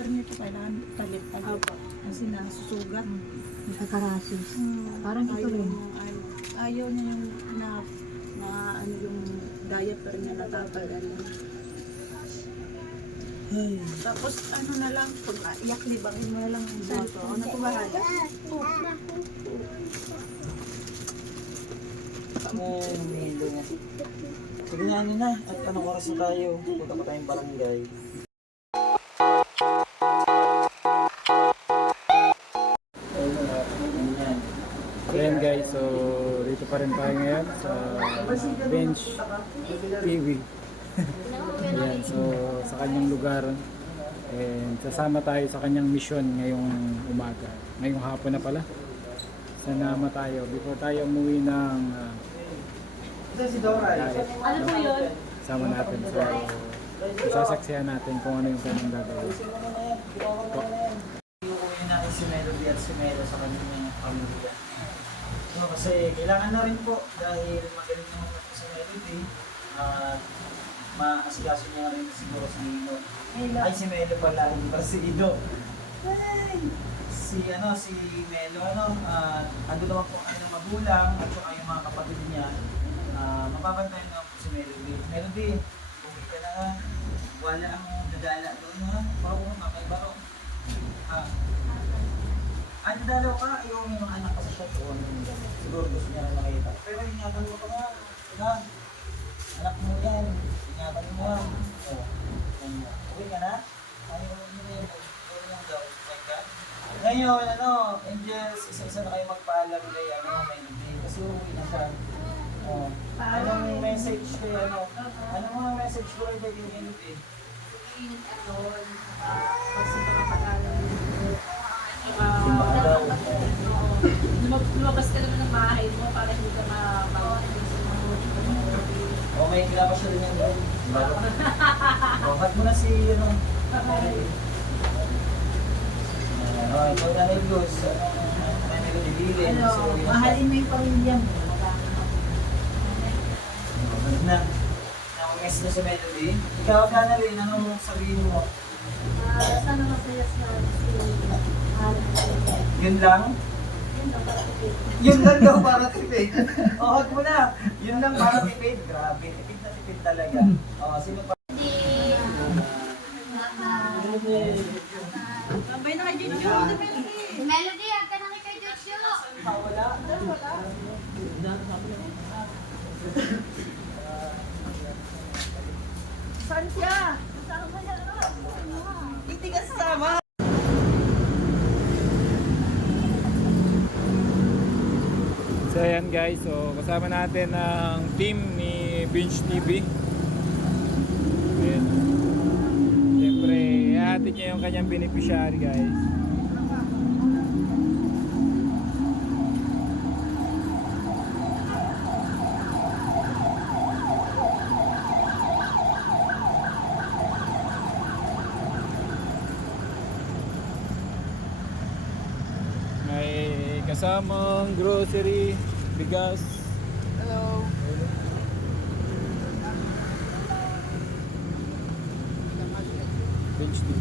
diaper nito kailangan talit-talit. Kasi nasusugat. Nakakarasis. Parang ito rin. Ayaw niya yung na ano yung diaper niya natatagal. Tapos ano na lang, pag iyak libangin mo na lang ang cellphone. Ano ko bahala? Milo na. Sige na, ano na. At anong oras na tayo? Punta pa tayong barangay. Ayan guys, so dito pa rin tayo ngayon sa Bench TV. Ayan, so sa kanyang lugar. And sasama tayo sa kanyang mission ngayong umaga. Ngayong hapon na pala. Sanama tayo before tayo umuwi ng diet. Ano po yun? Sama natin. So sasaksihan natin kung ano yung kanyang gagawin. Iuwi natin si Melody at si Melo sa kanyang pamilya. So, kasi kailangan na rin po dahil magaling naman po si Melody. Maasikaso niya rin siguro si Ino. Ay, si Melo pala, hindi pa si Ino. Si Melo, ando naman po ang kanyang magulang at saka yung mga kapatid niya. Mapapantayan naman po si Melody. Melody, bumili ka na nga. Wala ang dadala doon ha. Baro, makibaro. Dadalaw ka, yung mga anak ka sa shop o siguro gusto niya rin makita. Pero ingatan mo pa nga. Ha? Anak mo yan. Ingatan mo yan. Okay ka na? Ayaw mo na yun. Puro lang daw. Okay ka? Ngayon, Angels, isa-isa na kayo magpaalam kay Melody. Kasi uuwi na siya. Anong message kay anong mga message ko kay Melody? Kasi makapag-alam Daw. lumabas ka naman ng bahay mo para hindi ka mabawat. O may kilala siya rin yan doon. Ba't mo na si ikaw na rin Luz. May nililin. Mahalin mo yung pamilya mo. Ba't na? Namamiss na si Melody. Ikaw ka na rin. Anong sabihin mo? Sana masaya sa Yun lang? Yun lang daw para tipid. Huwag mo na. Yun lang para tipid. Grabe, tipid na tipid talaga. Sino pa? Babay na kay Jojo. Melody, ang ka na kay Jojo. Wala. Saan siya? Titigas sama. So ayan guys, so kasama natin ang team ni Bench TV. Ayan. Siyempre, ihatid niya yung kanyang beneficiary guys. May kasamang grocery, bigas. Hello. Bench TV.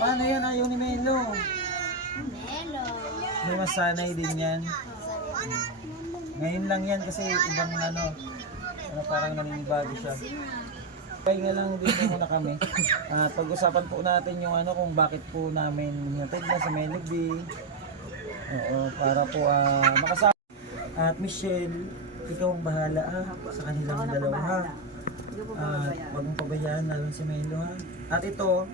Paano yan? Ayaw ni Melo. Melo. May masanay din yan. Ngayon lang yan kasi ibang parang naninibago siya. Kaya lang dito muna kami. At pag-usapan po natin yung kung bakit po namin hinatid na sa Melody. Para po makasama. At Michelle, ikaw ang bahala sa kanilang dalawa ha. At wag mong pabayaan lalo si Melo ha. At ito,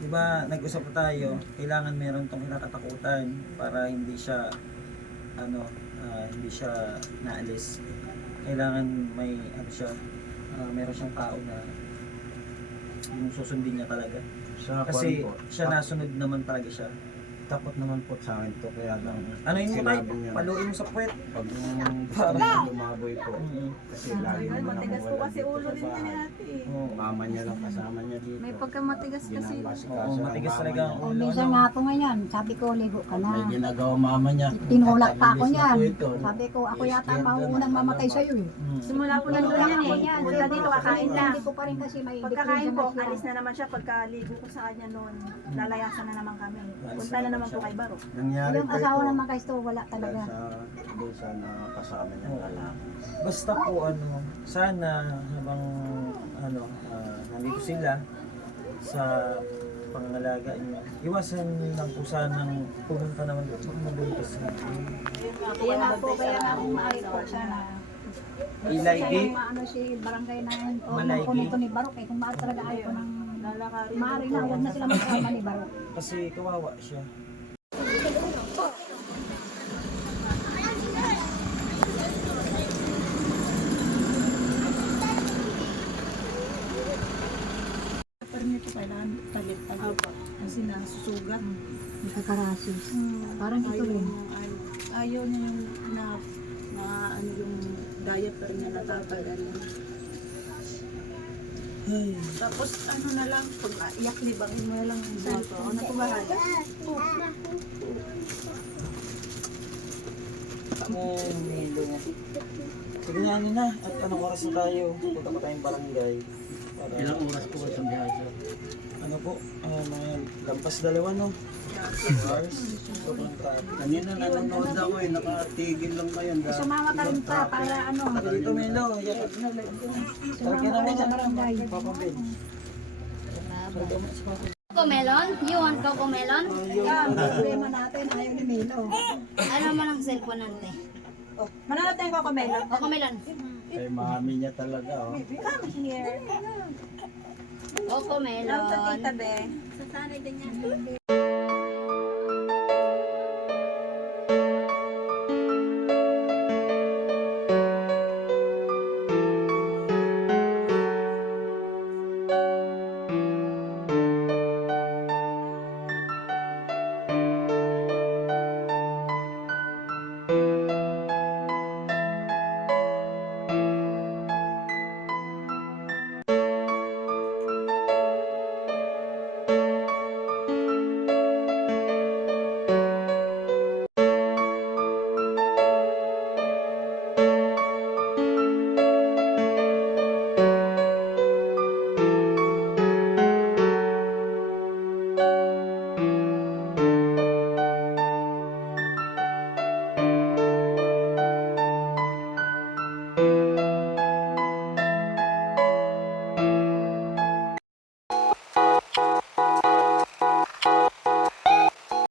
diba nag-usap na tayo, kailangan meron tong kinatatakutan para hindi siya hindi siya naalis. Kailangan may meron siyang tao na yung susundin niya talaga. Sa Kasi kwan po, siya nasunod naman talaga siya. takot naman po sa akin to, kaya lang Ano yun mo tayo? sinabi niya, Paluin mo sa puwet. pag parang lumaboy po, Mm. kasi lagi Ay, naman matigas po wala kasi dito ulo sa rin niya ni bahay. ate eh. Oo. Mama niya lang kasama niya dito. May pagkamatigas kasi. Oo, matigas talaga ang O, ulo. minsan Ano? nga po ngayon, sabi ko, ligo ka na. May ginagawa mama niya. Tinulak pa ako Tatagilis na niyan. po ito. Sabi ko, ako yata ang Iskenda na, mauunang mamatay ano ba? sa'yo eh. Mm. Simula po nandun Tinulak yan ako eh. niyan. Punta dito, kakain na. Hindi ko pa rin kasi may Pagkakain po, depression na alis siya. na naman siya. Pagkaligo ko sa kanya noon, lalayasan na naman kami. Punta na naman po kay Baro. Nangyari Yung po asawa ito ng mga guys to, wala dahil talaga. doon sa nakasama niya Oo. lalaki. Basta po ano, sana habang ano, nandito sila sa pangangalaga niyo, iwasan lang po sanang pumunta naman doon. Baka mabuntis na. Kaya nga po, kaya nga kung maaari po sana. Ilaygi? Sana maano si barangay na yun, o Malaygi. makunito ni Barok eh, kung maaari talaga ayaw ko ng Lalakarin. maaari na, huwag na sila magsama ni Barok. Kasi kawawa siya. Pero niyo po kailangan talit-talit. Kasi nasusugat. Nakakarasis. Parang ito Ayaw rin. niya yung ano. Ayaw niya yung na ano yung diaper niya natatagal. Ay, Tapos ano na lang, pag iyak libangin mo na lang yung cellphone. Ako na po bahala. Milo. Sige na, ano na. At anong oras na tayo? Punta pa tayong barangay. Para, Ilang oras po sa biyahe sir? ano po, mga lampas dalawa, no? 2 hours. Sobrang traffic. Kanina nanonood ako eh, nakatigil lang kayo. Sumama ka rin pa para ano. Taka dito, Melo. Yakap na. Talagyan Sumama ka naman rin sa sa barangay. Papa Ben. Cocomelon? You want cocomelon? Ang problema natin, ayaw ni Melo. Ano man ang cellphone natin? Mananap tayo ko Melo. Cocomelon. Kay mami niya talaga oh. Come here. Cocomelon. Lang sa tita Be. Sasanay din yan.